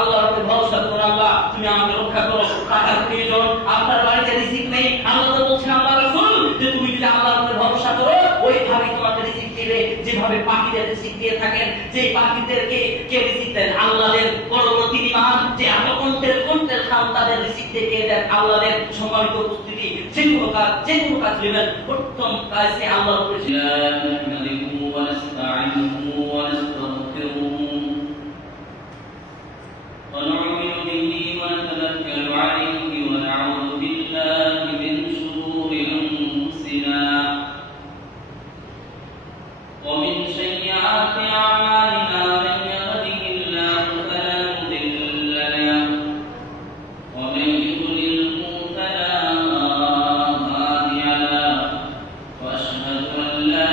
আল্লাহর উপরে ভরসা করুন। আল্লাহ তুমি আমাকে রক্ষা করো, টাকার প্রয়োজন, আপনার বাড়িতে রিজিক নেই, আল্লাহ তো বলছেন আল্লাহ রাসূল যে তুমি যদি আল্লাহর উপরে ভরসা করো ওইভাবেই তোমাকে রিজিক দিবে, যেভাবে পাখিদের রিজিক দিয়ে থাকেন। যে পাখিদেরকে কে রিজিক দেন? আল্লাহর বড় বড় তিনবার যে কণ্ঠের খান তাদের রিজিক দিয়ে কে দেন? আল্লাহর সম্মানিত উপস্থিতি। যে কোনো কাজ নেবেন প্রথম কাজে আল্লাহর উপরে ونؤمن به ونتوكل عليه ونعوذ بالله من شرور أنفسنا ومن سيئات أعمالنا من يهده الله فلا مضل له ومن يضلله فلا هادي له وأشهد أن لا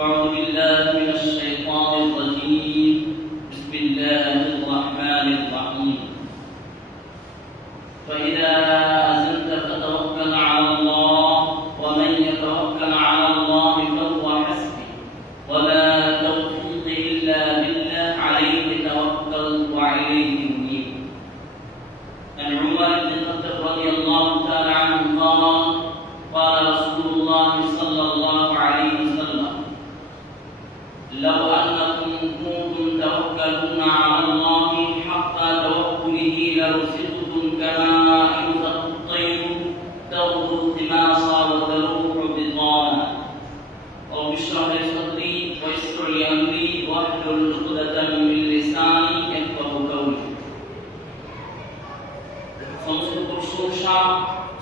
أعوذ بالله من الشيطان الرجيم بسم الله الرحمن الرحيم فإذا عزمت فتوكل على الله ومن يتوكل على الله فهو حسبه ولا توفيق إلا بالله عليه توكلت وإليه أنيب. عن عمر بن الخطاب رضي الله تعالى عنه قال رسول الله صلى الله عليه وسلم لو أنكم كنتم توكلون على الله حق توكله لرزقتم كما يرزق الطير تغدو خماصا وتروح بطانا. رب اشرح لي صدري ويسر لي أمري واحلل عقدة من لساني يفقهوا قولي. সমস্ত প্রশংসা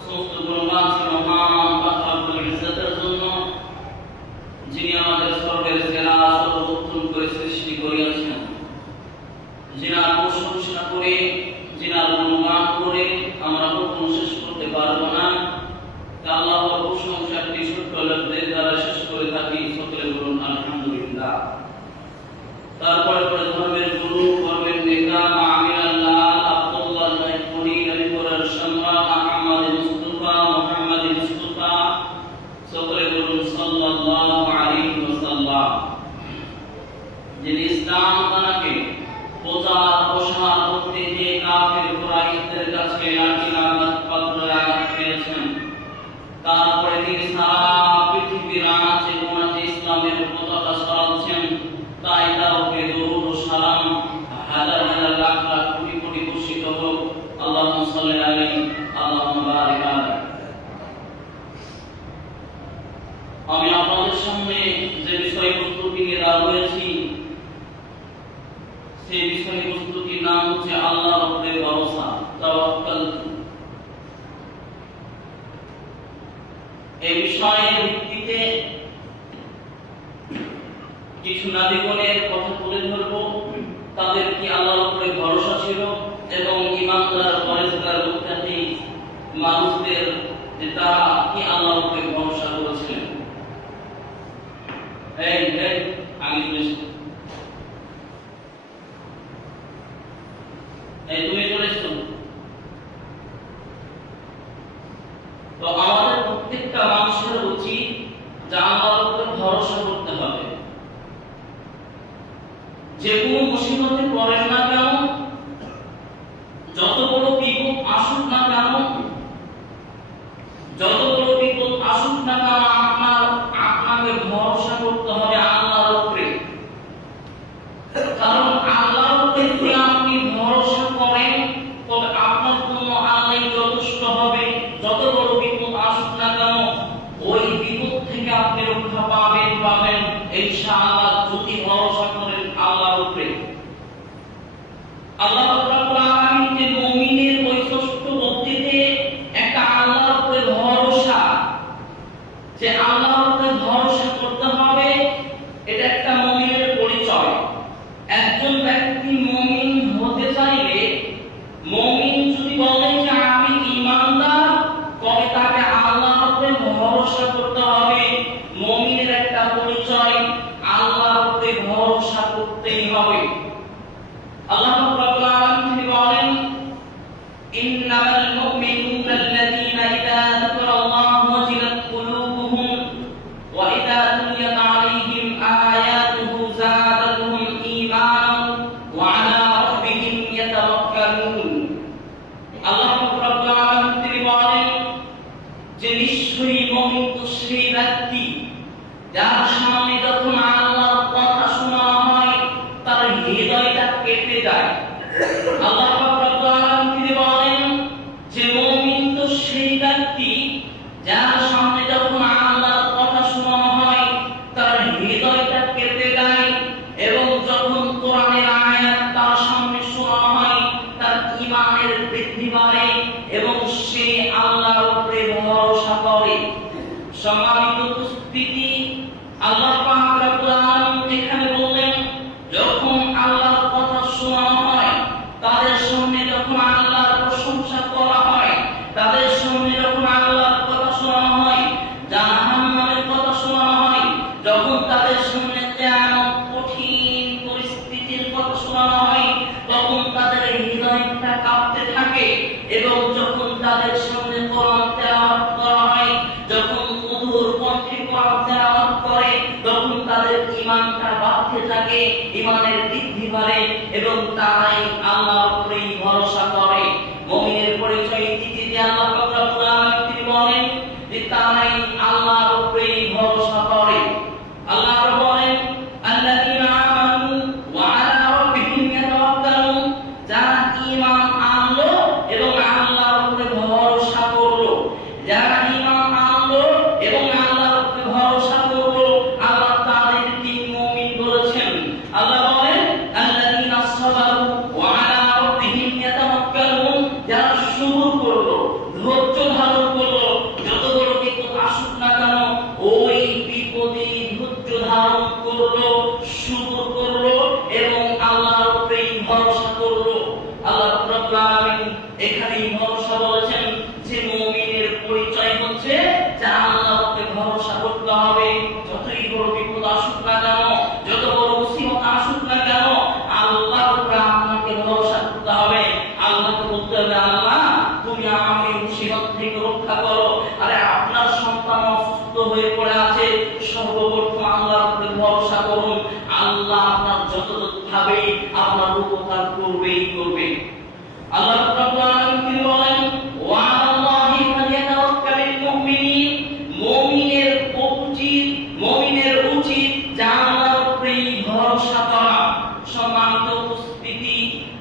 সমস্ত গুণগান মহান রব্বুল ইজ্জতের জন্য, যিনি আমাদের সর্বের সেরা সর্বোত্তম করে সৃষ্টি করিয়াছেন, যিনার প্রশংসা করে যিনার গুণগান করে আমরা কখনো শেষ করতে পারবো না। আল্লাহর প্রশংসাটি ছোট্ট লোকদের দ্বারা শেষ করে থাকি, সকলে বলুন আলহামদুলিল্লাহ। তারপরে ধর্মের গুরু, ধর্মের নেতা, আমির আল্লাহ আব্দুল্লাহ নাইপুরি নবীর সম্রাট আহমদ মুস্তাফা সকলে বলুন সাল্লাল্লাহু আলাইহি ওয়াসাল্লাম। যিনি ইসলাম তাকে প্রচার প্রসার করতে গিয়ে কাফের কুরাইশদের কাছে আশীর্বাদ পত্র পেয়েছেন, তারপরে তিনি সারা পৃথিবীর আনাচে কোনাচে ইসলামের পতাকা ছড়াচ্ছেন। তাই তার উপরে দরুদ ও সালাম হাজার হাজার লাখ লাখ কোটি কোটি বর্ষিত হোক। আল্লাহুম্মা সাল্লি আলাইহি আল্লাহুম্মা বারিক আলাইহি। আমি আপনাদের সামনে যে বিষয়বস্তুটি নিয়ে দাঁড়িয়েছি সেই বিষয়বস্তুটির নাম হচ্ছে আল্লাহর উপরে ভরসা, তাওয়াক্কুল। এই বিষয়ের ভিত্তিতে কিছু নাবিগণের কথা তুলে ধরব, তাদের কি আল্লাহর উপরে ভরসা ছিল এবং ঈমানদার পরেজগার মুত্তাকি মানুষদের যে তারা কি আল্লাহর উপরে ভরসা করেছিলেন। এই তুমি বলেছো। তো আমাদের প্রত্যেকটা মানুষের উচিত যে আল্লাহর উপর ভরসা করতে হবে। যে কোনো মুসিবতে পড়েন না কেন, যত বড় বিপদ আসুক না কেন, যত বড় বিপদ আসুক না কেন, আপনাকে ভরসা করতে হবে আল্লাহর উপরে। কারণ আল্লাহর উপরে যদি আপনি ভরসা করেন তবে আপনার জন্য আল্লাহই যথেষ্ট হবে। যত বড় বিপদ আসুক না কেন ওই বিপদ থেকে আপনি রক্ষা পাবেন ইনশাআল্লাহ, যদি ভরসা করেন আল্লাহর উপরে। আল্লাহ রাব্বুল আলামিন যে মুমিনের বৈশিষ্ট্য বলতে একটা আল্লাহর উপরে ভরসা, যে আল্লাহর উপরে ভরসা করতে হবে, এটা একটা মুমিনের পরিচয়। একজন ব্যক্তি মুমিন হতে চাইলে, মুমিন যদি বলে যে আমি ঈমানদার, তবে তাকে আল্লাহর উপরে ভরসা করতে হবে। মুমিনের একটা পরিচয় আল্লাহর উপরে ভরসা করতেই হবে। আল্লাহ রাব্বুল আলামিন বলেন, ইন্নামাল মুমিনুনা আল্লাযীনা ইযা যুকিরাল্লাহু ওয়াজিলাত কুলুবুহুম ওয়া ইযা তুলিয়াত আলাইহিম আয়াতুহু যাদাতুহুম ঈমানান ওয়া আলা রাব্বিহিম ইয়াতাওয়াক্কালুন। আল্লাহ রাব্বুল আলামিন বলেন যে নিশ্চয়ই মুমিন তো সেই ব্যক্তি যার সামনে যখন আল্লাহর কথা শোনা হয় তার হৃদয়টা কেঁপে যায়। আল্লাহ রাব্বুল আলামিন বলেন যে মুমিন তো সেই ব্যক্তি যার সামনে যখন আল্লাহর কথা শোনা হয় তার হৃদয়টা কেঁপে যায়, এবং যখন কোরআনের আয়াত তার সামনে শোনা হয় তার ঈমানের বৃদ্ধি বাড়ে এবং সে আল্লাহর উপরে ভরসা করে। সম্মানিত উপস্থিতি, আল্লাহ পাক রব্বুল আলামিন এখানে বললেন যখন আল্লাহর কথা শোনা হয়, তাদের সামনে যখন আল্লাহর প্রশংসা করা হয়, তাদের সামনে যখন আল্লাহর কথা শোনা হয়, জাহান্নামের কথা শোনা হয়, যখন তাদের সামনে কিয়ামত কঠিন পরিস্থিতির কথা শোনা হয়, তখন তাদের হৃদয়টা কাঁপতে থাকে। এবং যখন তাদের সামনে কোরআন তেলাওয়াত করা হয়, যখন মধুর কণ্ঠে কোরআন তেলাওয়াত করে, তখন তাদের ঈমানটা বাড়তে থাকে, ঈমানের বৃদ্ধি বাড়ে এবং তারাই আল্লাহর উপরে ভরসা করে। মুমিনের পরিচয় দ্বিতীয়তে আল্লাহ রাব্বুল আলামিন বলেন যে তারাই আল্লাহর উপরে ভরসা করে। আল্লাহ বলেন আল্লাযীনা আমানু ওয়া আলা রাব্বিহিম ইয়াতাওয়াক্কালুন, যারা ঈমান আনলো এবং আল্লাহর উপরে ভরসা করলো। যারা ঈমান আনলো এবং আল্লাহর উপরে ভরসা করলো, আল্লাহ তাদেরকে মুমিন বলেছেন। আল্লাহ বলেন আল্লাযীনা সাবারু ওয়া আলা রাব্বিহিম ইয়াতাওয়াক্কালুন, যারা সবর করলো, ধৈর্য ধারণ করলো, যত বড় বিপদ আসুক না কেন ওই বিপদে ধৈর্য ধারণ করলো, সবর করলো এবং আল্লাহর উপরে ভরসা করলো। আল্লাহ রাব্বুল আলামিন এখানে ভরসা বলেছেন যে মুমিনের পরিচয় হচ্ছে যে আল্লাহর উপরে ভরসা করতে হবে। যতই বড় বিপদ আসুক না কেন, যত বড় মুসিবত আসুক না কেন, আল্লাহর উপরে আপনাকে ভরসা করতে হবে। আল্লাহকে বলতে হবে, আল্লাহ তুমি আমাকে মুসিবত থেকে রক্ষা করো। আরে আপনার সন্তান অসুস্থ হয়ে পড়ে আছে, সর্বপ্রথম আল্লাহর উপরে ভরসা করুন। আল্লাহ আপনার যতভাবে আপনার উপকার করবেই করবে। আল্লাহ রাব্বুল আলামিন বলেন ওয়া আলাল্লাহি ফালিয়াতাওয়াক্কালিল মুমিনিন, মুমিনের উচিত যে আল্লাহর উপরে ভরসা করা। সম্মানিত উপস্থিতি,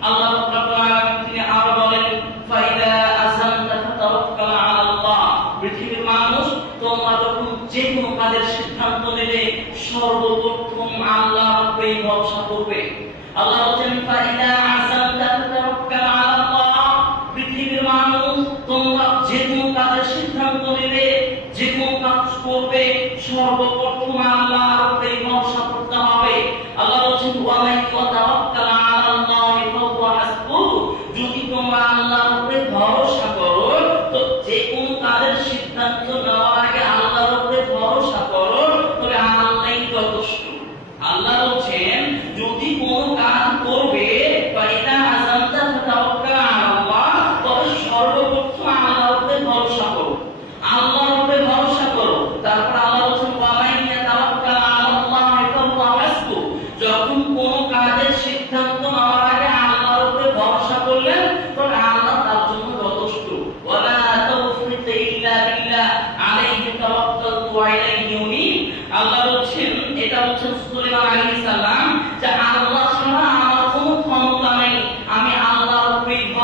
আল্লাহ রাব্বুল আলামিন আরো বলেন ফাইদা আযানতা ফাতাওয়াক্কাল আলাল্লাহ। পৃথিবীর মানুষ তোমরা যখন যে কোনো কাজের সিদ্ধান্ত নেবে সর্বপ্রথম আল্লাহর উপরে ভরসা করবে। আল্লাহ বলেন ফাইদা আযানতা ফাতাওয়াক্কাল আলাল্লাহ,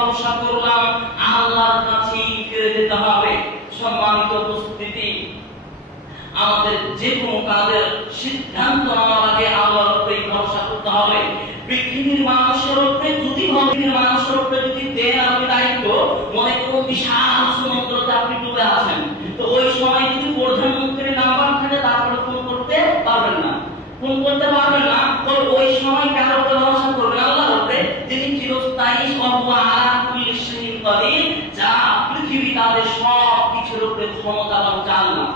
ভরসা করলাম, আল্লাহর কাছেই ফিরে যেতে হবে। সম্মানিত উপস্থিতি, আমাদের যে কোনো কাজের সিদ্ধান্ত নেওয়ার আগে আল্লাহর উপরে ভরসা করতে হবে। পৃথিবীর মানুষের উপরে যদি দেন আপনি দায়িত্ব, মনে করুন বিশাল সমুদ্রতে আপনি ডুবে আছেন, তো ওই সময় যদি প্রধানমন্ত্রীর নাম্বার থাকে তারপরে ফোন করতে পারবেন না, তো ওই সময় কার উপরে ভরসা করবেন? আল্লাহর উপরে, যিনি চিরস্থায়ী, যা পৃথিবী তাদের সব কিছুর উপরে ক্ষমতাবান আল্লাহ।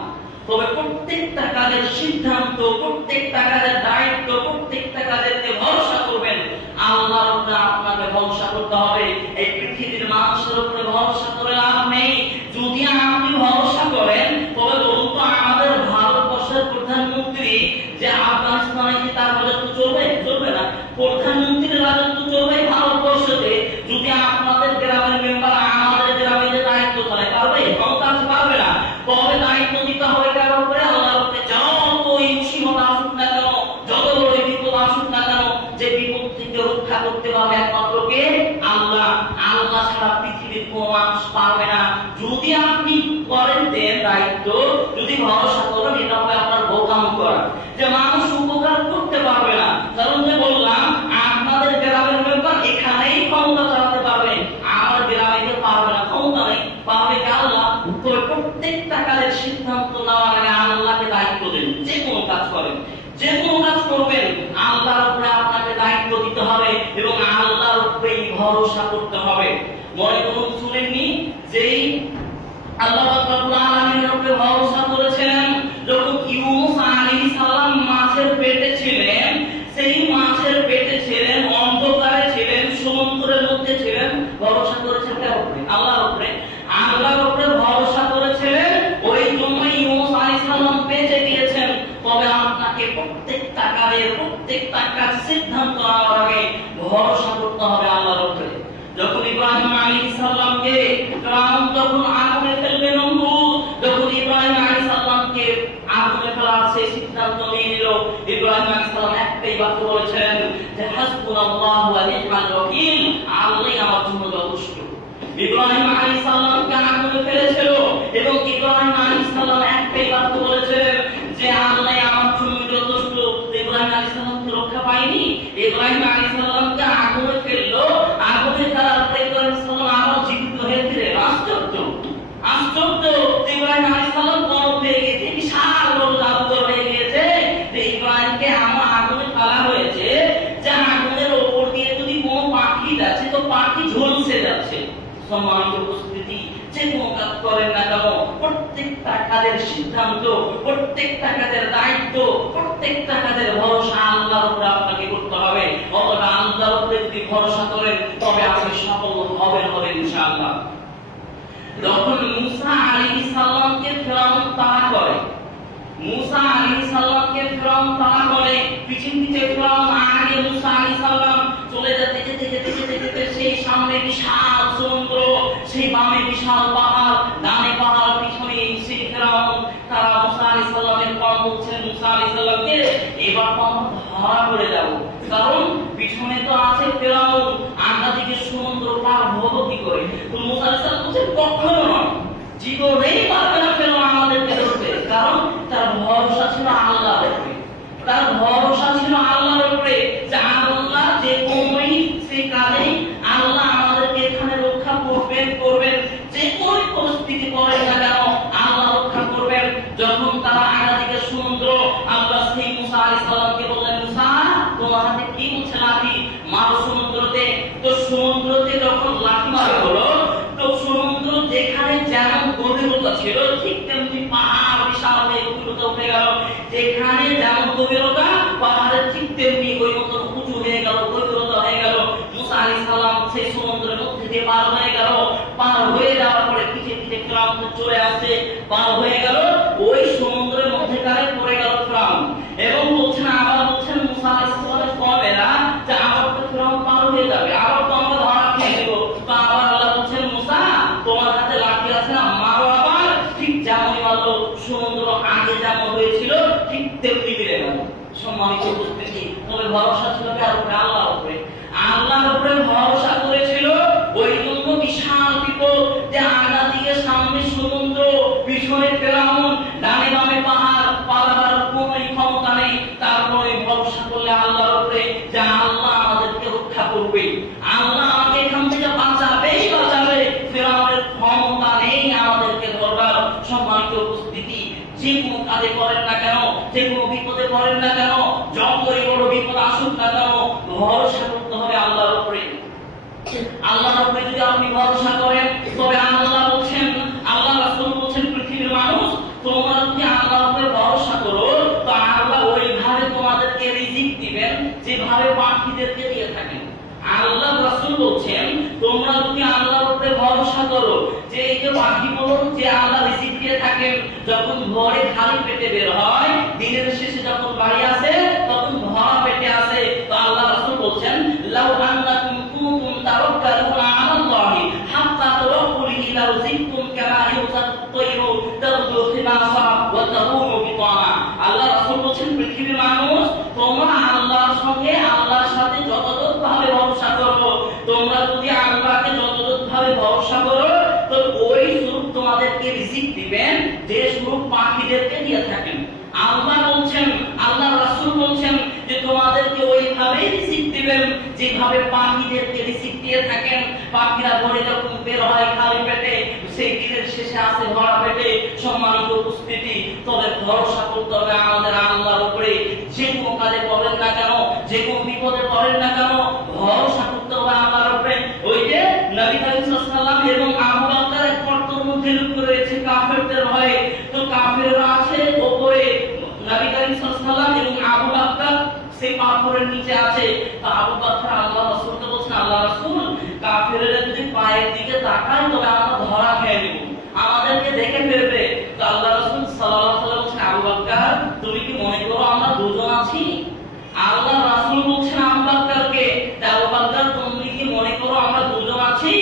তবে প্রত্যেকটা কাজের সিদ্ধান্ত, প্রত্যেকটা কাজের দায়িত্ব, প্রত্যেকটা কাজের ভরসা করবেন আল্লাহর উপরে আপনাকে ভরসা করতে হবে। এই পৃথিবীর মানুষের উপরে ভরসা করে লাভ নেই। যদি আপনি ভরসা করেন, তবে বলুন তো আমাদের ভারতবর্ষের প্রধানমন্ত্রী যে আফগানিস্তানে কি তার রাজত্ব চলবে? চলবে না। প্রধানমন্ত্রীর রাজত্ব চলবে ভারতবর্ষতে। যদি আপনাদের গ্রামের মেম্বার আমাদের গ্রামে যে দায়িত্ব করে পারবে? ক্ষমতা পারবে না। তবে দায়িত্ব দিতে হবে কার উপরে? আল্লাহর উপরে। যতই মুসিবত আসুক না কেন, যত বড় বিপদ আসুক না কেন, যে বিপদ থেকে রক্ষা করতে পারবে একমাত্র কে? আল্লাহ। আল্লাহ ছাড়া পৃথিবীর কোনো মানুষ পারবে না। যদি আপনি করেন দেন দায়িত্ব, যদি ভরসা করেন, এটা হবে আপনার বোকামি করা, যে মানুষ উপকার করতে পারবে না। কারণ যে বললাম আপনাদের গ্রামের মেম্বার এখানেই ক্ষমতা চালাতে পারবে, আমার গ্রামে পারবে না, ক্ষমতা নেই, পারবে কে? আল্লাহ। তো প্রত্যেকটা কাজের সিদ্ধান্ত নেওয়ার আগে আল্লাহকে দায়িত্ব দেন। যে কোনো কাজ করেন, যে কোনো কাজ করবেন, আল্লাহর উপরে আপনাকে দায়িত্ব দিতে হবে এবং আল্লাহর উপরেই ভরসা করতে হবে। মনে করুন, শুনেননি যেই আল্লাহ রাব্বুল আলামিনের উপরে ভরসা করেছিলেন যখন ইউনূস আলাইহিস সালাম মাছের পেটে ছিলেন, সেই মাছের পেটে ছিলেন, অন্ধকারে ছিলেন, সমুদ্রের মধ্যে ছিলেন, ভরসা করেছেন কার উপরে? আল্লাহর উপরে। আল্লাহর উপরে ভরসা করেছিলেন, ওই জন্য ইউনূস আলাইহিস সালাম বেঁচে গিয়েছেন। তবে আপনাকে প্রত্যেকটা কাজ সিদ্ধান্ত নেওয়ার আগে ভরসা করতে হবে আল্লাহর উপরে। যখন ইব্রাহিম আলাইহিস সালামকে ফিরআউন যখন আগুনে ফেলবে, যখন ইব্রাহিম আলাইহিস সালামকে আগুনে ফেলার সেই সিদ্ধান্ত নিয়ে নিল, ইব্রাহিম আলাইহিস সালাম একটাই বাক্য বলেছেন যে হাসবুনাল্লাহু ওয়া নি'মাল ওয়াকিল, আল্লাহই আমার জন্য যথেষ্ট। ইব্রাহিম আলাইহিস সালামকে আগুনে ফেলেছিল এবং ইব্রাহিম আলাইহিস সালাম একটাই বাক্য বলেছিলেন যে আল্লাহই আমার জন্য যথেষ্ট। ইব্রাহিম আলাইহিস সালাম কি রক্ষা পায়নি? ইব্রাহিম আলাইহিস সালামকে আগুনে ফেললো, আগুনে ফেলার পরে ইব্রাহিম সালাম আবার জীবিত হয়ে ফিরে। আশ্চর্য, আশ্চর্য। ইব্রাহিম আলাইহিস সালাম বড় হয়ে গেছে, বিশাল বড় জাদুকর হয়ে গিয়েছে। যে ইব্রাহিমকে আমার আগুনে ফেলা হয়েছে, যে আগুনের উপর দিয়ে যদি কোনো পাখি যাচ্ছে তো পাখি ঝলসে যাচ্ছে। সম্মানিত উপস্থিতি, যে কোনো কাজ করেন না কেন, প্রত্যেকটা কাজের সিদ্ধান্ত, প্রত্যেকটা কাজের দায়িত্ব, প্রত্যেকটা কাজের ভরসা আল্লাহর উপরে আপনাকে করতে হবে। অতটা আল্লাহর উপরে যদি ভরসা করেন, তবে আপনি সফল হবেন ইনশাআল্লাহ। যখন মুসা আলাইহিস সালামকে ফিরআউন তাড়া করে, মুসা আলাইহিস সালামকে ফিরআউন তাড়া করে, পিছন দিকে ফিরআউন, আগে মুসা আলাইহিস সালাম চলে যেতে সেই সামনে বিশাল সমুদ্র, সেই বামে বিশাল পাহাড়, ডানে পাহাড়, পিছনে সেই ফিরআউন। তারা মুসা আলাইহিস সালামের কর্ম বলছেন মুসা আলাইহিস সালামকে, এবার তো আমরা ধরা পড়ে যাব, কারণ পিছনে তো আছে ফিরআউন, আমরা দিকে সমুদ্র পার হবো কি করে? তো মুসা আলাইহিস সালাম বলছেন কখনো নয়, জীবনেই পারবে না ফিরআউন আমাদেরকে ধরতে, কারণ তার ভরসা ছিল আল্লাহর উপরে। তার ভরসা ছিল আল্লাহর উপরে, যে আল্লাহ যে কোনোই সেই কাজে আল্লাহ আমাদেরকে এখানে রক্ষা করবেন, যে কোনো পরিস্থিতি পড়ে না কেন আল্লাহ রক্ষা করবেন। যখন তারা আগাদিকে সমুদ্র, আল্লাহ সেই মুসা আলাইহিস সালামকে বললেন, মুসা তোমার হাতে কি হচ্ছে? লাঠি মারো সমুদ্রতে। তো সমুদ্রতে যখন লাঠি মারা হলো, তো সমুদ্র যেখানে যেমন গভীরতা ছিল, ঠিক তেমনি পাহাড় বিশাল হয়ে গভীরতা উঠে গেল। যেখানে যেমন গভীরতা, পাহাড়ের ঠিক তেমনি ওই মতো উঁচু হয়ে গেল, গভীরতা হয়ে গেল। মুসা আলাইহিস সালাম সেই সমুদ্রের মধ্যে দিয়ে পার হয়ে গেল। পার হয়ে যাওয়ার পরে পিছে পিছে ফিরআউন চলে আসছে, পার হয়ে গেল, ওই সমুদ্রের মধ্যেকারে পড়ে গেল ফিরআউন। এবং আবার বলছেন মুসা আলাইহিস সালামের কওমেরা যে আবার তো ফিরআউন পার হয়ে যাবে, আবার তো আমরা ধরা খেয়ে নেব। তো আবার আল্লাহ বলছেন, মুসা তোমার হাতে লাঠি আছে না, মারো আবার। ঠিক যেমনই মারলো, সমুদ্র আগে যেমন হয়েছিল ঠিক তেমনি মিলে গেল। সম্মানিত উপস্থিতি, তবে ভরসা ছিল কার উপরে? আল্লাহর উপরে। আল্লাহর উপরে ভরসা করেছিল, ওই জন্য কাজে করেন না কেন, যে কোনো বিপদে পড়েন না কেন, যতই বড় বিপদ আসুক না কেন, ভরসা করতে হবে আল্লাহর উপরে। আল্লাহর উপরে যদি আপনি ভরসা করেন, তবে আল্লাহ বলছেন, আল্লাহ রাসূল বলছেন, পৃথিবীর মানুষ তোমরা যদি আল্লাহর উপরে ভরসা করো, তো আল্লাহ ওইভাবে তোমাদেরকে রিজিক দিবেন যেভাবে পাখিদেরকে দিয়ে থাকেন। আল্লাহ রাসূল বলছেন, তোমরা যদি আল্লাহর উপরে ভরসা করো, যে এই যে পাখিগুলো যে আল্লাহ রিজিক দিয়ে থাকেন, যখন ভোরে খালি পেটে বের হয়, দিনের শেষে যখন বাড়ি আসে তখন ভরা পেটে আসে। তো আল্লাহ রাসূল বলছেন, লাউ আন্নাকুম কুনতুম তাওয়াক্কালুনা আলাল্লাহি হাত্তা তাওয়াক্কুলিহি লাউ জিকতুম কামা ইউযাতু তায়রু তাগদু খিমাসা ওয়া তাহুমু বিতানা। আল্লাহ রাসূল বলছেন, পৃথিবীর মানুষ তোমরা আল্লাহর সঙ্গে আল্লাহর সাথে যতভাবে ভরসা করো, তোমরা যদি আল্লাহকে যতভাবে ভরসা করো, তো ওই স্বরূপ তোমাদেরকে রিজিক দিবেন যে স্বরূপ পাখিদেরকে দিয়ে থাকেন। আল্লাহ বলছেন, আল্লাহ রাসূল বলছেন যে তোমাদেরকে ওইভাবে রিজিক দিবেন যেভাবে পাখিদেরকে রিজিক দিয়ে থাকেন। পাখিরা ভোরে যখন বের হয় খালি পেটে, সেই দিনের শেষে আসে ভরা পেটে। সম্মানিত উপস্থিতি, তবে ভরসা করতে হবে আমাদের আল্লাহর উপরে। যে কোনো কাজে পড়েন না কেন, যে কোনো বিপদে পড়েন না কেন, ভরসা করতে হবে আল্লাহর উপরে। ওই যে নবী করিম সাল্লাল্লাহু আলাইহি ওয়াসাল্লাম এবং আবু বকর এক গর্তের মধ্যে লুকিয়ে রয়েছে কাফেরদের ভয়ে। তো কাফেররা আছে উপরে, নবী করিম সাল্লাল্লাহু আলাইহি ওয়াসাল্লাম এবং আবু বকর সেই পাথরের নিচে আছে। তো আবু বকর আল্লাহ রাসূলকে বলছেন, আল্লাহ রাসূল, কাফেররা যদি পায়ের দিকে তাকায় তবে আমরা ধরা খেয়ে নেব, আমাদেরকে দেখে ফেলবে। তো আল্লাহ রাসূল সাল্লাল্লাহু আলাইহি ওয়াসাল্লাম বলছেন, আবু বকর তুমি কি মনে করো আমরা দুজন আছি? আল্লাহ রাসূল বলছেন আবু বকরকে, আবু বকর তুমি কি মনে করো আমরা দুজন আছি?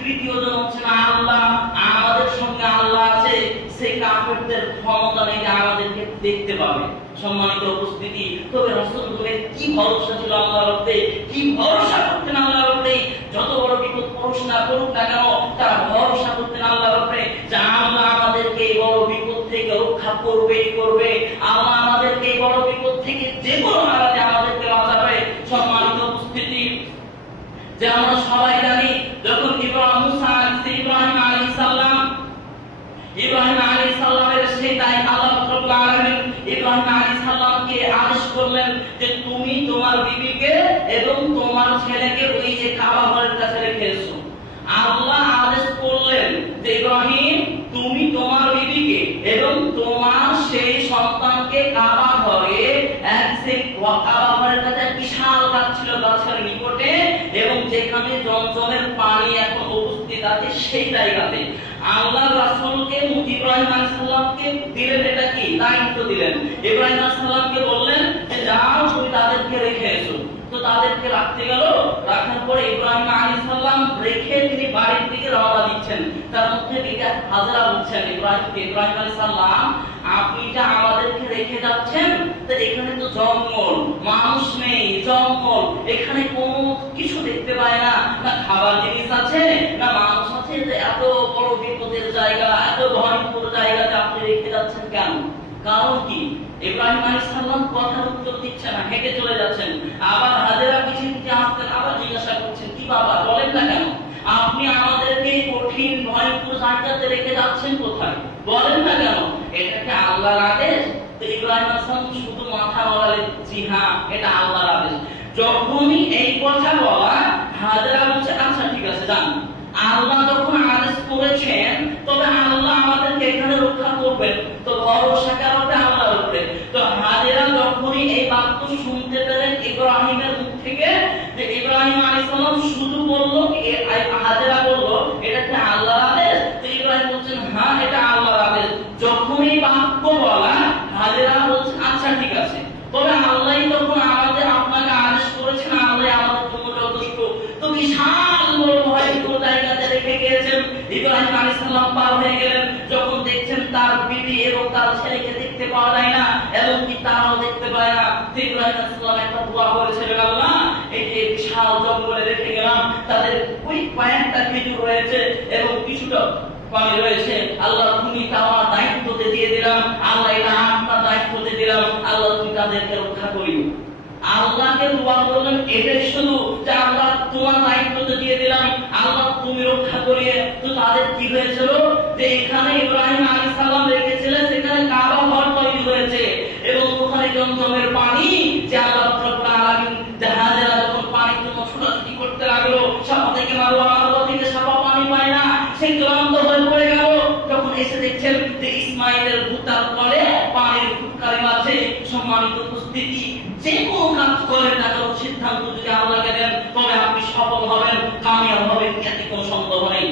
তৃতীয় জন হচ্ছেন আল্লাহ, আমাদের সঙ্গে আল্লাহ আছে। সেই কাফেরদের ক্ষমতা নেই যে আমাদেরকে দেখতে পাবে। সম্মানিত উপস্থিতি, তবে রাসূলের কি ভরসা ছিল আল্লাহর উপরে, কি ভরসা করতেন আল্লাহর উপরে। যত বড় বিপদ পড়ুক না করুক না কেন, তারা ভরসা করতেন আল্লাহর উপরে যে আল্লাহ আমাদেরকে এই বড় বিপদ থেকে রক্ষা করবেই করবে, আল্লাহ আমাদেরকে এই বড় বিপদ থেকে যে কোনো হারাতে আমাদেরকে বাঁচাবে। সম্মানিত উপস্থিতি, যে আমরা সবাই জানি, যখন ইব্রাহিম আলাইহিস সালামের সেই দায় আল্লাহ রাব্বুল আলামিন ইব্রাহিম আলাইহিস সালামকে আদেশ করলেন যে তুমি তোমার বিবিকে এবং তোমার ছেলেকে ওই যে কাবা ঘরের কাছে রেখে এসো। আল্লাহ আদেশ করলেন যে ইব্রাহিম তুমি তোমার বিবিকে এবং তোমার সেই সন্তানকে কাবা ঘরে কাবা ঘরের কাছে বিশাল গাছ ছিল, গাছের নিকটে, এবং যেখানে জমজমের পানি এখন উপস্থিত আছে সেই জায়গাতে আল্লাহ রাসূলকে ইব্রাহিম আলাইহিস সালামকে দিলেন, এটা কি দায়িত্ব দিলেন। ইব্রাহিম আলাইহিস সালামকে বললেন যে যাও তুমি তাদেরকে রেখে এসো। তো তাদেরকে রাখতে গেল, রাখার পরে ইব্রাহিম আলাইহিস সালাম রেখে তিনি বাড়ির দিকে রওনা দিচ্ছেন। তার মধ্যে বিটা হাজরা বলছেন ইব্রাহিম আলাইহিস সালাম, আপনি যা আমাদেরকে রেখে যাচ্ছেন, তো এখানে তো জঙ্গল, মানুষ নেই, জঙ্গল, এখানে কোনো কিছু দেখতে পাই না, না খাবার জিনিস আছে না মানুষ আছে, যে এত বড় বিপদের জায়গা, এত ভয়ঙ্কর জায়গাতে আপনি রেখে যাচ্ছেন কেন? কারণ কি? ইব্রাহিম আলাইহিস সালাম কথার উত্তর দিচ্ছে না, হেঁটে চলে যাচ্ছেন। আবার হাজেরা পিছন থেকে আসতেন, আবার জিজ্ঞাসা করছেন, কি বাবা বলেন না কেন, আপনি আমাদেরকে কঠিন ভয়ঙ্কর জায়গাতে রেখে যাচ্ছেন কোথায়, বলেন না কেন? এটা কি আল্লাহর আদেশ? তো ইব্রাহিম আলাইহিস সালাম শুধু মাথা নাড়ালেন, জি হ্যাঁ এটা আল্লাহর আদেশ। যখনই এই কথা বলা, হাজেরা বলছে আচ্ছা ঠিক আছে যান। আল্লাহ যখন আদেশ করেছেন, তবে আল্লাহ আমাদেরকে এখানে রক্ষা করবেন, তো ভরসা করতে আল্লাহর উপরে। তো হাজেরা যখনই এই বাক্য শুনতে পেলেন ইব্রাহিমের মুখ থেকে, যে ইব্রাহিম আলাইহিস সালাম শুধু বললো, হাজেরা বলল এটা কি আল্লাহর আদেশ? তো ইব্রাহিম বলছেন হ্যাঁ এটা আল্লাহর আদেশ। যখনই বাক্য বলা, হাজেরা বলছেন আচ্ছা ঠিক আছে, তবে আল্লাহই যখন আমাদের আপনাকে আদেশ করেছেন, আল্লাহ আমাদের জন্য যথেষ্ট। তো বিশাল বড় ভয়ঙ্কর জায়গাতে রেখে গিয়েছেন। ইব্রাহিম আলাইহিস সালাম পার হয়ে গেলেন, যখন দেখছেন তার বিবি এবং তার ছেলেকে দেখতে পাওয়া যায় না, এবং কি তারাও দেখতে পায় না, ইব্রাহিম আলাইহিস সালাম একটা দোয়া করেছিলেন, আল্লাহ এই যে বিশাল জঙ্গলে রেখে গেলাম, তাদের ওই কয়েকটা খেজুর রয়েছে এবং কিছুটা পানি রয়েছে, আল্লাহ তুমি তা আমার দায়িত্বতে দিয়ে দিলাম, আল্লাহ এটা আপনার দায়িত্বতে দিলাম, আল্লাহ তুমি তাদেরকে রক্ষা করিও। আল্লাহকে দোয়া করলেন, এটাই শুধু যে আল্লাহ তোমার দায়িত্বতে দিয়ে দিলাম, আল্লাহ তুমি রক্ষা করিয়ে। তো তাদের কি হয়েছিল, যে এখানে ইব্রাহিম আলাইহিস সালাম রেখেছিলেন, সেখানে কাবা ঘর জমজমের পানি যে আল্লাহ রাব্বুল আলামিন জাহাজেরা যখন পানির জন্য ছোটাছুটি করতে লাগলো, সাপা থেকে মারো মারো থেকে সাপা পানি পায় না, সে ক্লান্ত হয়ে পড়ে গেল। যখন এসে দেখছেন যে ইসমাইলের ভুতার তলে পানির ফুটকারি আছে, সম্মানিত উপস্থিতি, যে কোনো কাজ করেন না কেন সিদ্ধান্ত যদি আল্লাহকে দেন তবে আপনি সফল হবেন, কামিয়াব হবেন, এতে কোনো সন্দেহ নেই।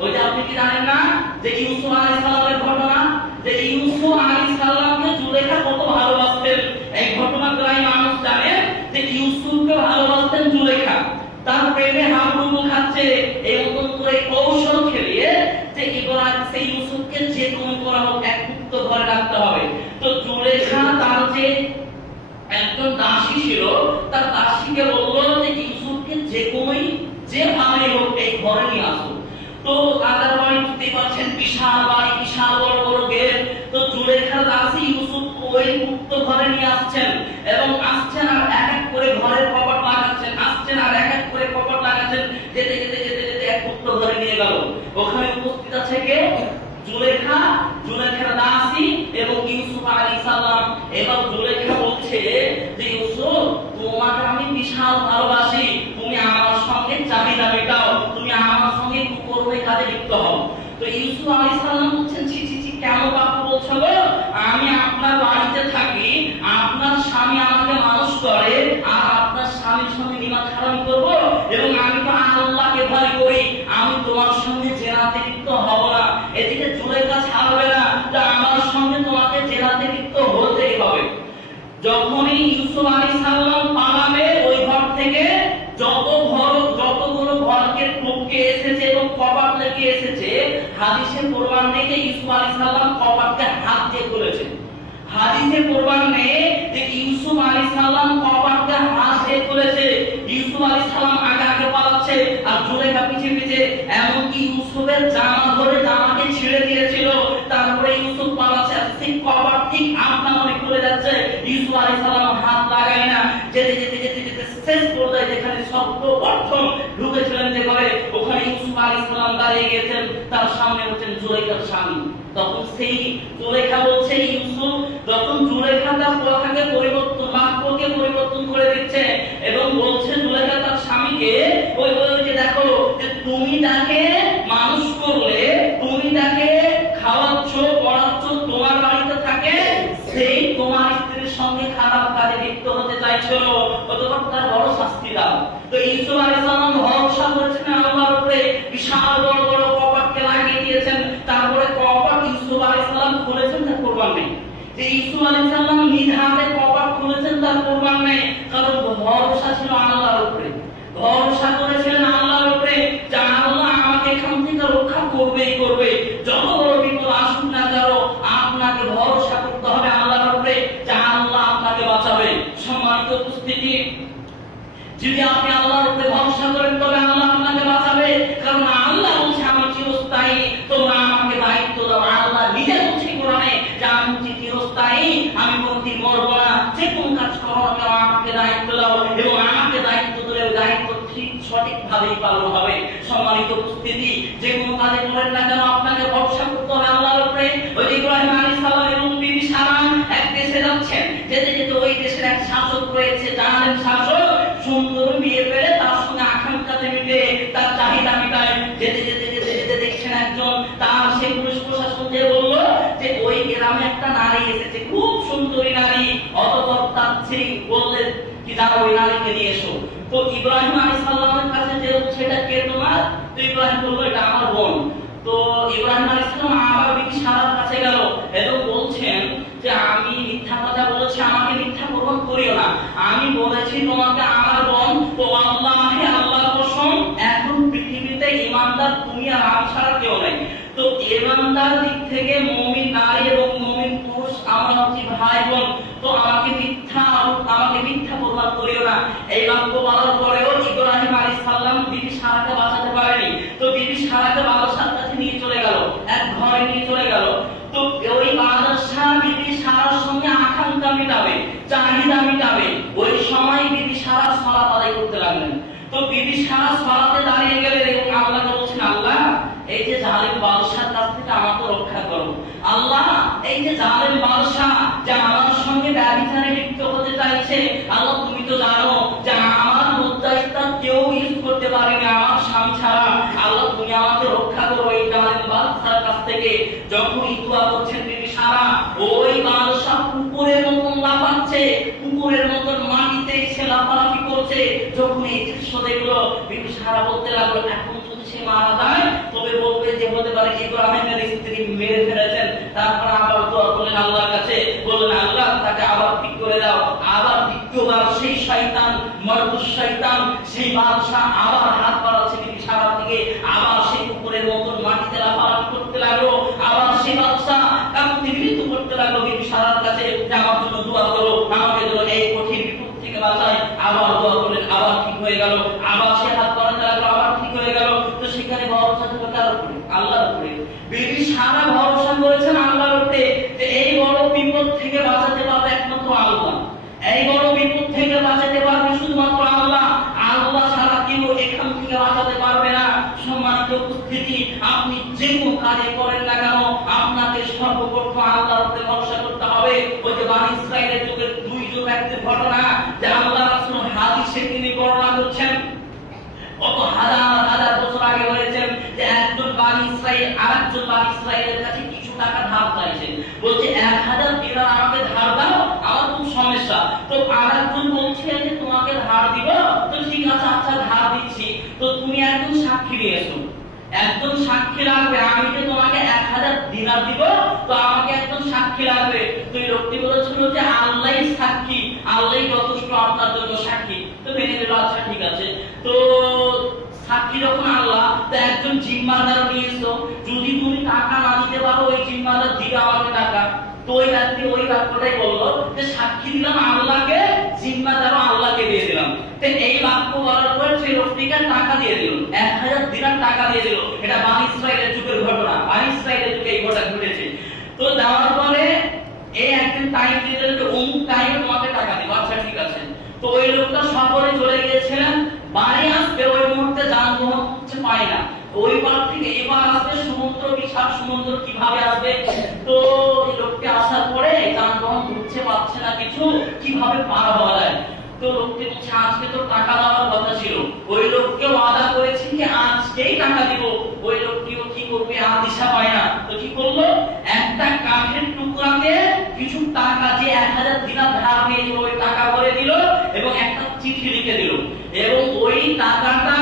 ওই যে আপনি কি জানেন না যে ইউসুফ আলাইহিস সালামের ঘটনা, যে ইউসুফ আলাইহিস সালামকে জুলেখা কত ভালোবাসতেন। এই ঘটনা প্রায় মানুষ জানে যে ইউসুফকে ভালোবাসতেন জুলেখা, তার প্রেমে হাবুডুবু খাচ্ছে। এই মতন করে কৌশল খেলিয়ে যে ইব্রাহিম সেই ইউসুফকে যে কোনো করা হোক এক মুক্ত ঘরে রাখতে হবে। তো জুলেখা তার যে একজন দাসী ছিল, তার দাসীকে বললো যে ইউসুফকে যে কোনোই যে ভাবে হোক এই ঘরে নিয়ে আসো। তো তাদের বাড়ি বুঝতে পারছেন, বিশাল বাড়ি, বিশাল বড় বড় গেট। তো জুলেখার দাসী ইউসুফ ওই মুক্ত ঘরে নিয়ে আসছেন এবং আসছেন আর এক এক করে ঘরের কপাট লাগাচ্ছেন, আসছেন আর এক এক করে কপাট লাগাচ্ছেন। যেতে যেতে যেতে যেতে এক মুক্ত ঘরে নিয়ে গেল। ওখানে উপস্থিত আছে কে? জুলেখা, জুলেখার দাসী এবং ইউসুফ আলাইহিস সালাম। এবার জুলেখা বলছে যে ইউসুফ, তোমাকে আমি বিশাল ভালোবাসি, তুমি আমার সঙ্গে চাহিদা মেটাও, তুমি আমার সঙ্গে কুকর্মের কাজে লিপ্ত হও। তো ইউসুফ আলাইহিস সালাম বলছেন, ছি ছি ছি, কেন বাপ বলছো গো? আমি আপনার বাড়িতে থাকি, আপনার স্বামী আমাকে মানুষ করে, আর আপনার স্বামীর সঙ্গে নিমা হারামি করব? এবং আমি তো আল্লাহকে ভয় করি, আমি তোমার সঙ্গে জেনাতে লিপ্ত হব না। এদিকে জুলেখা ছাড়বে না, তা আমার সঙ্গে তোমাকে জেনাতে লিপ্ত হতেই হবে। যখনই ইউসুফ আলাইহিস সালাম পালাবে ওই ঘর থেকে, যতগুলো ঘরকে টপকে এসেছে এবং কপাট লেগে এসেছে, হাদিসে প্রমাণ নেই যে ইউসুফ আলাইহিস সালাম কপাটকে হাত দিয়ে খুলেছেন। হাদিসে প্রমাণ নেই যে ইউসুফ আলাইহিস সালাম কপাটকে হাত দিয়ে খুলেছে। ইউসুফ আলাইহিস সালাম আগে আগে পালাচ্ছে আর জুলেখা পিছে পিছে, এমনকি ইউসুফের জামা ধরে জামাকে ছিঁড়ে দিয়েছিল। তারপরে ইউসুফ পালাচ্ছে আর সেই কপাট ঠিক আপনা মনে খুলে যাচ্ছে। ইউসুফ আলাইহিস সালাম হাত লাগায় না। যেতে যেতে যেতে যেতে শেষ পর্যায়ে যেখানে শব্দ অর্থ ঢুকেছিলেন যে ঘরে, ওখানে ইউসুফ আলাইহিস সালাম দাঁড়িয়ে গেছেন, তার সামনে হচ্ছেন জুলেখার স্বামী। তখন সেই জুলেখা বলছে, ইউসুফ যখন জুলেখা তার কথাকে পরিবর্তন, বাক্যকে পরিবর্তন করে দিচ্ছে এবং বলছে জুলেখা তার স্বামীকে, ওই যে দেখো যে তুমি তাকে মানুষ করলে, তুমি তাকে খাওয়াচ্ছ পড়াচ্ছ, তোমার বাড়িতে থাকে, সেই তোমার স্ত্রীর সঙ্গে খারাপ কাজে লিপ্ত হতে চাইছিল, অতঃপর তার বড় শাস্তি দাও। তো ইউসুফ আলাইহিস সালাম ভরসা করেছেন আল্লাহর উপরে, বিশাল বড় বড় কপাটকে লাগিয়ে দিয়েছেন। তারপরে কপাট ইউসুফ আলাইহিস সালাম খুলেছেন, তার প্রমাণ নেই যে ইউসুফ আলাইহিস সালাম নিজ হাতে কপাট খুলেছেন, তার প্রমাণ নেই। কারণ ভরসা ছিল আল্লাহর উপরে, ভরসা করেছিলেন আল্লাহর উপরে যে আল্লাহ আমাকে এখান থেকে রক্ষা করবেই করবে। যত বড় বিপদ আসুক না কেন, আপনাকে ভরসা করতে হবে আল্লাহর উপরে যে আল্লাহ আপনাকে বাঁচাবে। সম্মানিত উপস্থিতি, যদি আপনি আল্লাহর উপরে ভরসা করেন তবে আল্লাহ আপনাকে বাঁচাবে। কারণ আল্লাহ বলছে আমি চিরস্থায়ী, তোমরা আমাকে দায়িত্ব দাও। আল্লাহ নিজে বলছে কোরআনে যে আমি চিরস্থায়ী, আমি কোনদিন মরব না। যে কোন কাজ করো না কেন আমাকে দায়িত্ব দাও এবং আমাকে দায়িত্ব দিলে দায়িত্ব ঠিক সঠিকভাবেই পালন হবে। সম্মানিত উপস্থিতি, যে কোনো কাজে করেন না কেন আপনাকে ভরসা করতে হবে আল্লাহর উপরে। ওই যে ইব্রাহিম আলাইহিস সালাম এবং বিবি সারা এক দেশে যাচ্ছেন, যেতে যেতে ওই দেশের এক শাসক রয়েছে, জানেন শাসক সুন্দর বিয়ে পেলে তার সঙ্গে আকাঙ্ক্ষাতে মিটে, তার চাহিদা মিটায়। যেতে যেতে যেতে যেতে দেখছেন একজন, তার সেই পুলিশ প্রশাসন যে বলল যে ওই গ্রামে একটা নারী এসেছে, খুব সুন্দরী নারী। অতঃপর তার সেই বললেন কি জানো, ওই নারীকে নিয়ে এসো। তো ইব্রাহিম আলাইহিস সালামের কাছে যে সেটা কে তোমার? তো ইব্রাহিম বলল এটা আমার বোন। তো ইব্রাহিম আলাইহিস সালাম আবার বিবি সারার কাছে গেল এবং বলছেন যে আমি মিথ্যা কথা বলেছি, আমাকে মিথ্যা প্রমাণ করিও না, আমি বলেছি তোমাকে আমার বোন। তো আল্লাহে আল্লাহর কসম, এখন পৃথিবীতে ঈমানদার তুমি আর আমি ছাড়া কেউ নেই। তো ঈমানদার দিক থেকে মুমিন নারী এবং মুমিন পুরুষ আমরা হচ্ছি ভাই বোন। তো আমাকে মিথ্যা প্রমাণ করিও না। এই বাক্য বলার পরেও ইব্রাহিম আলাইহিস সালাম বিবি সারাকে বাঁচাতে পারেনি। তো বিবি সারাকে বাদশার কাছে নিয়ে চলে গেল, এক ঘরে নিয়ে চলে গেল। তো ওই বাদশা বিবি সারার সঙ্গে আকাঙ্ক্ষা মিটাবে, চাহিদা মিটাবে। ওই সময় বিবি সারা সালাত আদায় করতে লাগলেন। তো বিবি সারা সালাতে দাঁড়িয়ে গেলেন এবং আল্লাহকে বলছেন, আল্লাহ এই যে জালেম বাদশার কাছ থেকে আমাকে রক্ষা করো। আল্লাহ এই যে জালেম বাদশা যে আমার সঙ্গে ব্যভিচারে লিপ্ত যখনই দোয়া করছেন বিবি সারা, ওই বাদশা কুকুরের মতন লাফাচ্ছে, কুকুরের মতন মাটিতে এসে লাফালাফি করছে। যখন এই দৃশ্য দেখলো, বিবি সারা বলতে লাগলো, এখন যদি সে মারা যায় তবে বলবে যে হতে পারে ইব্রাহিমের স্ত্রী মেরে ফেলেছেন। তারপর আবার দোয়া করলেন আল্লাহর কাছে, বললেন আল্লাহ তাকে আবার ঠিক করে দাও। আবার দ্বিতীয়বার সেই শয়তান, মরদুস শয়তান, সেই বাদশা আবার হাত বাড়াচ্ছে বিবি সারার দিকে, আবার সেই কুকুরের মতন মাটিতে লাফালাফি করতে লাগলো। আবার সেই বাদশা কাঁদতে বিনীত করতে লাগলো বিবি সারার কাছে, যে আমার জন্য দোয়া করো, আমাকে যেন এই কঠিন বিপদ থেকে বাঁচায়। আবার দোয়া করলেন, আবার ঠিক হয়ে গেল। আবার সে হাত বাড়াতে লাগলো, আবার ঠিক হয়ে গেল। তো সেখানে ভরসা ছিল কার উপরে? আল্লাহর উপরে। বিবি সারা ভরসা করেছেন আল্লাহর উপরে, যে এই বড় বিপদ থেকে বাঁচাতে পারবে একমাত্র আল্লাহ। এই বড় বিপদ থেকে বাঁচাতে পারবে শুধুমাত্র আল্লাহ। আল্লাহ ছাড়া কেউ এখান থেকে বাঁচাতে পারবে না। সম্মানিত উপস্থিতি, আপনি যে কোনো কাজে করেন না কেন, আপনাকে সর্বপ্রথম আল্লাহর উপরে ভরসা করতে হবে। ওই যে বনী ইসরাইলের যুগের দুইজন ব্যক্তির ঘটনা, যে আল্লাহ রাসূল হাদিসে তিনি বর্ণনা করছেন, কত হাজার হাজার বছর আগে হয়েছে, যে একজন বনী ইসরাইল আরেকজন বনী ইসরাইলের কাছে কিছু টাকা ধার চাইছেন। বলছে 1000 দিনার আমাকে ধার দাও, আমার খুব সমস্যা। তো আরেকজন বলছে যে তোমাকে ধার দিব। তো ঠিক আছে, আচ্ছা ধার দিচ্ছি, তো তুমি একজন সাক্ষী নিয়ে এসো। একজন সাক্ষী লাগবে, আমি যে তোমাকে 1000 দিনার দিব, তো আমাকে একজন সাক্ষী লাগবে। তো এই লোকটি বলেছিল যে আল্লাহই সাক্ষী, আল্লাহই যথেষ্ট আপনার জন্য সাক্ষী। তো মেনে নিল, আচ্ছা ঠিক আছে। তো সাক্ষী যখন আল্লাহ, তো একজন জিম্মাদার নিয়ে এসো, যদি তুমি টাকা না দিতে পারো ওই জিম্মাদার দিবে আমাকে টাকা। তো ওই ব্যক্তি ওই বাক্যটাই বললো যে সাক্ষী দিলাম আল্লাহকে, জিম্মাদারও আল্লাহকে দিয়ে দিলাম। তো এই বাক্য বলার পর সেই লোকটিকে টাকা দিয়ে দিল, 1000 দিনার টাকা দিয়ে দিল। এটা বনী ইসরাইলের যুগের ঘটনা, বনী ইসরাইলের যুগে এই ঘটনা ঘটেছে। তো দেওয়ার পরে এই একদিন টাইম দিয়ে দিল যে অমুক টাইমে তোমাকে টাকা দিব। আচ্ছা ঠিক আছে। তো ওই লোকটা সফরে চলে গিয়েছিলেন, বাড়ি আসবে ওই মুহূর্তে যানবাহন পায় না। ওই পার থেকে এবার আসবে সমুদ্র, বিশাল সমুদ্র, কিভাবে আসবে? তো এই লোকটি আসার পরে যানবাহন ঢুকছে পাচ্ছে না কিছু, কিভাবে পার হওয়া যায়? তো লোকটি বলছে আজকে তো টাকা দেওয়ার কথা ছিল, ওই লোককে ওয়াদা করেছি যে আজকেই টাকা দিব। ওই লোকটিও কি করবে, আর দিশা পায় না। তো কি করলো, একটা কাঠের টুকরাতে কিছু টাকা, যে 1000 দিনার ধার নিয়েছিল ওই টাকা ভরে দিল এবং একটা চিঠি লিখে দিল। এবং ওই টাকাটা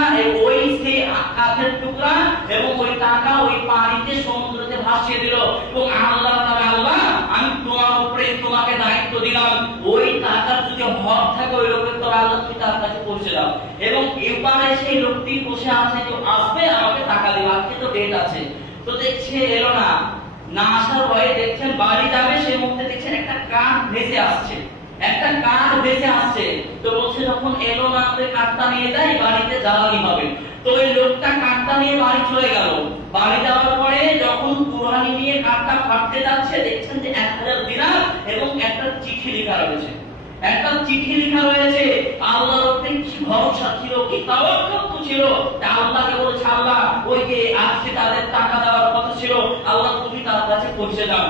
ওই সেই কাঠের টুকরা এবং ওই টাকা ওই পানিতে সমুদ্রতে ভাসিয়ে দিল। এবং আল্লাহর নামে, আল্লাহ আমি তোমার উপরে তোমাকে দায়িত্ব দিলাম, ওই টাকার যদি হক থাকে ওই লোকের, তো আল্লাহ তুমি তার কাছে পৌঁছে দাও। এবং এবারে সেই লোকটি বসে আছে, যে আসবে আমাকে টাকা দিবে, আজকে তো ডেট আছে। তো দেখছে এলো না, না আসার ভয়ে দেখছেন বাড়ি যাবে, সেই মুহূর্তে দেখছেন একটা কাঠ ভেসে আসছে, একটা কাঠ ভেসে আসছে। তো বলছে যখন এলো না, আমরা কাঠটা নিয়ে যাই, বাড়িতে জ্বালানি হবে। তো ওই লোকটা কাঠটা নিয়ে বাড়ি চলে গেল। বাড়ি যাওয়ার পরে যখন কুরবানি নিয়ে কাঠটা ফাটতে যাচ্ছে, দেখছেন যে 1000 দিনার এবং একটা চিঠি লেখা রয়েছে, একটা চিঠি লেখা রয়েছে। আল্লাহর উপরে কি ভরসা ছিল, কি তাওয়াক্কুল ছিল। আল্লাহকে বলেছে আল্লাহ ওই যে আজকে তাদের টাকা দেওয়ার কথা ছিল, আল্লাহ তুমি তার কাছে পৌঁছে দাও।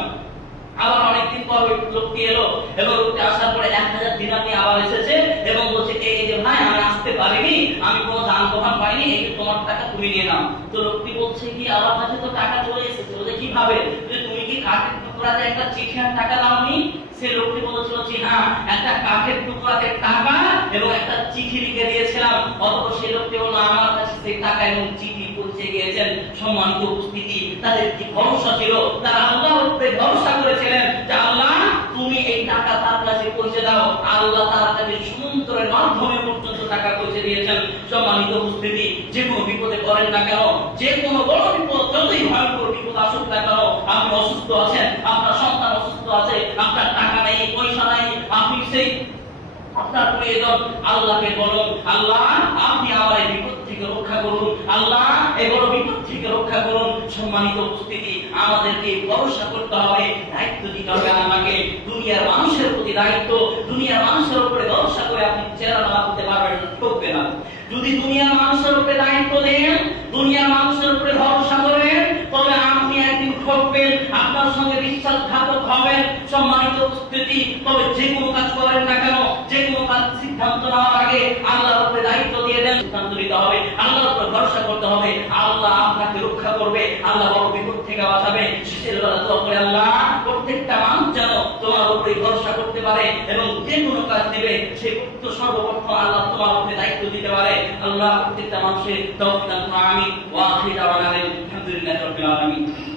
আবার অনেকদিন পর ওই লোকটি এলো এবং লোকটি আসার পরে 1000 দিনার নিয়ে আবার এসেছে এবং বলছে এই যে ভাই আমি আসতে পারিনি, আমি কোনো যানবাহন পাইনি, এই যে তোমার টাকা তুমি নিয়ে নাও। তো লোকটি বলছে কি আমার কাছে তো টাকা চলে এসেছে। বলে কিভাবে? যে তুমি কি কাঠের টুকরাতে একটা চিঠি আর টাকা দাওনি? সে লোকটি বলেছিল যে হ্যাঁ, একটা কাঠের টুকরাতে টাকা এবং একটা চিঠি লিখে দিয়েছিলাম। অথচ সে লোকটি বলল আমার কাছে সেই টাকা এবং চিঠি পৌঁছে গিয়েছেন। সম্মানিত উপস্থিতি, তাদের কি ভরসা ছিল, তারা আল্লাহর উপরে ভরসা করেছিলেন যে আল্লাহ তুমি এই টাকা তার কাছে পৌঁছে দাও। আল্লাহ তার কাছে সমুদ্রের মাধ্যমে পর্যন্ত টাকা পৌঁছে দিয়েছেন। সম্মানিত উপস্থিতি, যে কোনো বিপদে পড়েন না কেন, যে কোনো বড় বিপদ, যতই ভয়ঙ্কর বিপদ আসুক না কেন, আপনি অসুস্থ আছেন, আপনার সন্তান অসুস্থ আছে, আপনার টাকা নেই, পয়সা নাই, আপনি সেই আপনার প্রয়োজন, আল্লাহকে বলুন আল্লাহ আপনি আমার এই বিপদ থেকে রক্ষা করুন, আল্লাহ এই বড় বিপদ থেকে রক্ষা করুন। সম্মানিত উপস্থিতি, আমাদেরকে ভরসা করতে হবে, দায়িত্ব দিতে হবে আমাকে। দুনিয়ার মানুষের প্রতি দায়িত্ব, দুনিয়ার মানুষের উপরে ভরসা করে আপনি চেহারা লাগাতে পারবেন না, ঠকবে না। যদি দুনিয়ার মানুষের উপরে দায়িত্ব দেন, দুনিয়ার মানুষের উপরে ভরসা করেন, তবে আপনি একদিন ঠকবেন, আপনার সঙ্গে বিশ্বাসঘাতক হবেন। সম্মানিত উপস্থিতি, তবে যে কোনো কাজ করেন না কেন, যে কোনো কাজ সিদ্ধান্ত নেওয়ার আগে আল্লাহর উপরে দায়িত্ব দিয়ে দেন, সিদ্ধান্ত নিতে হবে, আল্লাহর উপরে ভরসা করতে হবে। আল্লাহ আপনাকে রক্ষা করবে, আল্লাহ বড় বিপদ থেকে বাঁচাবে। শীতের বেলা দোয়া করে আল্লাহ প্রত্যেকটা মানুষ যেন তোমার উপরে ভরসা করতে পারে এবং যে কোনো কাজ দিবে সে তো সর্বপ্রথম আল্লাহ তোমার উপরে দায়িত্ব দিতে পারে। আল্লাহ প্রত্যেকটা মানুষের তৌফিক দান করুন। আমিন। ওয়া আখিরু দাওয়ানা আলহামদুলিল্লাহি রাব্বিল আলামিন।